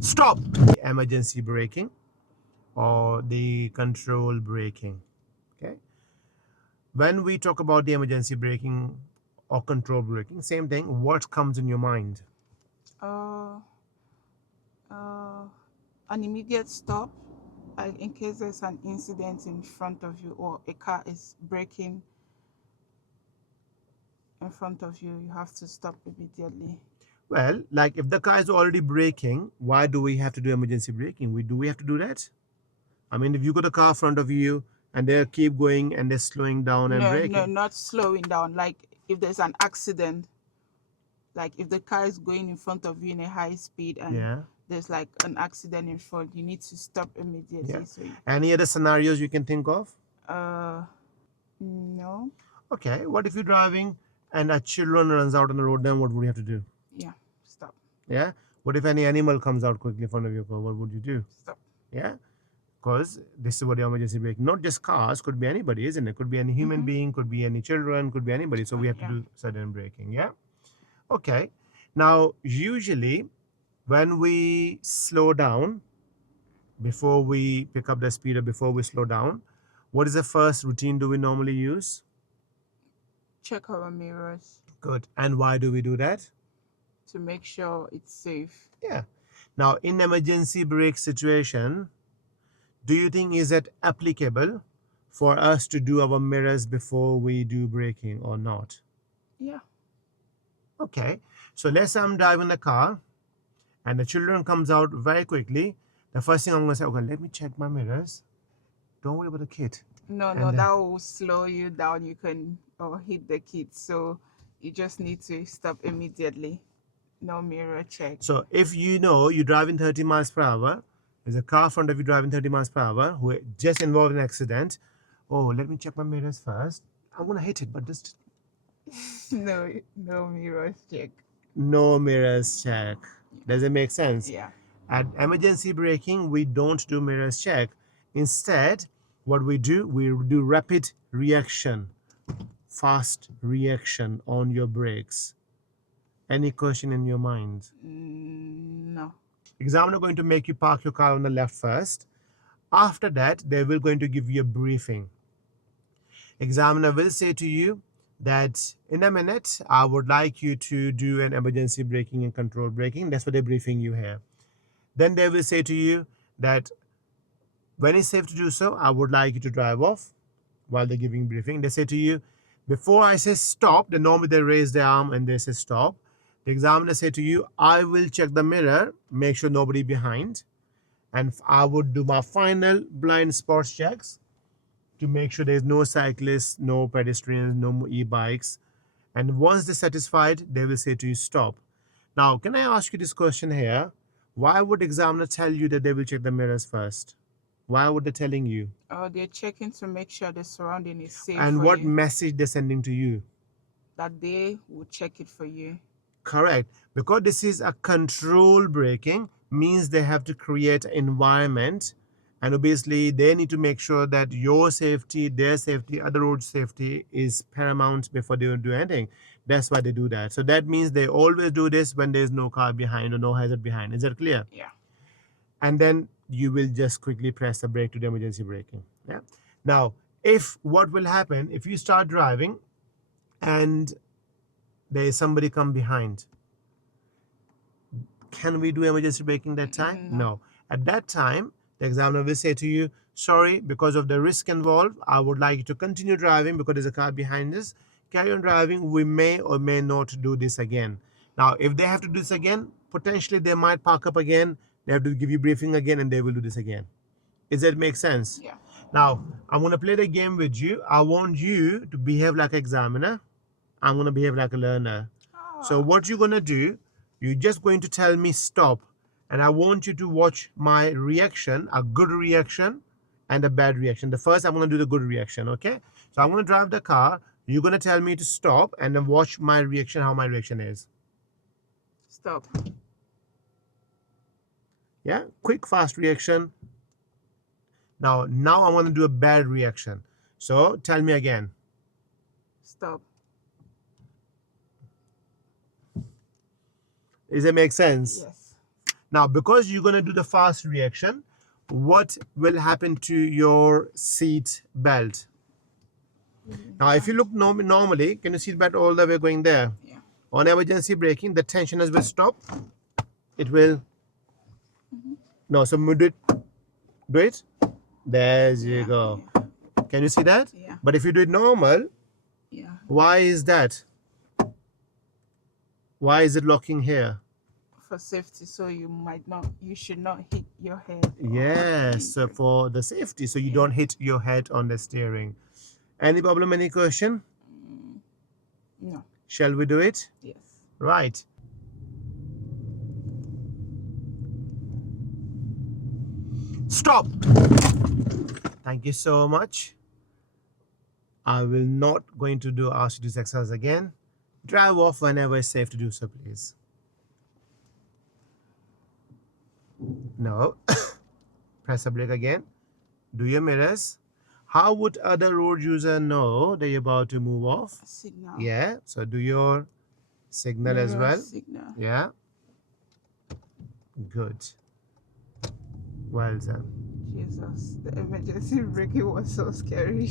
Stop. Emergency braking or the control braking. Okay. When we talk about the emergency braking or control braking, same thing. What comes in your mind? Uh, uh, an immediate stop, like in case there's an incident in front of you or a car is braking in front of you, you have to stop immediately. Well, like if the car is already braking, why do we have to do emergency braking? We have to do that? I mean, if you got a car in front of you and they keep going and they're slowing down and No, no, braking. not slowing down. Like if there's an accident, like if the car is going in front of you in a high speed and Yeah. there's like an accident in front, you need to stop Yeah. immediately. So, Any other scenarios you can think of? uh, no, Okay. What if you're driving and a children runs out on the road? Then what would you have to do? yeah, stop, Yeah. What if any animal comes out quickly in front of your car? What would you do? stop. Yeah. Because this is what the emergency brake. Not just cars. Could be anybody, isn't it? Could be any human Mm-hmm. being. Could be any children. Could be anybody. So we have to Yeah. do sudden braking. Yeah. Okay. Now usually when we slow down before we pick up the speed or before we slow down, what is the first routine do we normally use? Check our mirrors Good. And why do we do that? to make sure it's safe. Yeah. Now, in emergency brake situation, do you think is it applicable for us to do our mirrors before we do braking or not? Yeah. Okay. So let's say I'm driving the car and the children comes out very quickly. The first thing I'm going to say, okay, let me check my mirrors. Don't worry about the kid. No, no, And that will slow you down. You can or hit the kids. So you just need to stop immediately. No mirror check. so if you know you're driving 30 miles per hour, there's a car in front of you driving 30 miles per hour who just involved in an accident. Oh, let me check my mirrors first. I'm gonna hit it, but just No, no mirrors check. no mirrors check. Does it make sense? Yeah. At emergency braking, we don't do mirrors check. Instead, what we do rapid reaction, fast reaction on your brakes. Any question in your mind? No. Examiner going to make you park your car on the left first. After that, they will going to give you a briefing. Examiner will say to you that in a minute, I would like you to do an emergency braking and control braking. That's what they're briefing you here. Then they will say to you that when it's safe to do so, I would like you to drive off while they're giving briefing. They say to you, before I say stop, they normally they raise their arm and they say stop. The examiner say to you, I will check the mirror, make sure nobody behind, and I would do my final blind spots checks to make sure there's no cyclists, no pedestrians, no e-bikes. And once they're satisfied, they will say to you, stop. Now, can I ask you this question here? Why would examiner tell you that they will check the mirrors first? Why would they telling you? Oh, they're checking to make sure the surrounding is safe And for what you. message they're sending to you? That they will check it for you. Correct. Because this is a control braking, means they have to create an environment, and obviously they need to make sure that your safety, their safety, other road safety is paramount before they do anything. That's why they do that. So that means they always do this when there's no car behind or no hazard behind. Is that clear? Yeah. And then you will just quickly press the brake to the emergency braking. Yeah. Now, if what will happen if you start driving and there is somebody come behind, can we do emergency braking that time? No. No. At that time, the examiner will say to you, sorry, because of the risk involved, I would like you to continue driving because there's a car behind us. Carry on driving. We may or may not do this again. Now, if they have to do this again, potentially they might park up again. They have to give you briefing again and they will do this again. Does that make sense? Yeah. Now, I'm going to play the game with you. I want you to behave like an examiner. I'm going to behave like a learner. So Ah. what you're going to do, you're just going to tell me stop. And I want you to watch my reaction, a good reaction and a bad reaction. The first, I'm going to do the good reaction, okay? So I'm going to drive the car. You're going to tell me to stop and then watch my reaction, how my reaction is. Stop. Yeah, quick, fast reaction. Now I want to do a bad reaction. So tell me again. Stop. Does it make sense? Yes. Now, because you're going to do the fast reaction, what will happen to your seat belt? Now, if you look normally, can you see that all the way going there? Yeah. On emergency braking, the tensioners will stop. It will. No, so do it. Do it. There you go. Yeah. Can you see that? Yeah. But if you do it normal, Yeah. why is that? Why is it locking here? For safety, so you should not hit your head. Yes, so for the safety, so you don't hit your head on the steering. Any problem, any question? No. Shall we do it? Yes. Right. Stop. Thank you so much. I will not going to do ask you to do this exercise again. Drive off whenever it's safe to do so, please. No. Press the brake again. Do your mirrors. How would other road user know that you're about to move off? Signal. Yeah. So do your signal as well. Signal. Yeah. Good. Well done. Jesus, the emergency braking was so scary.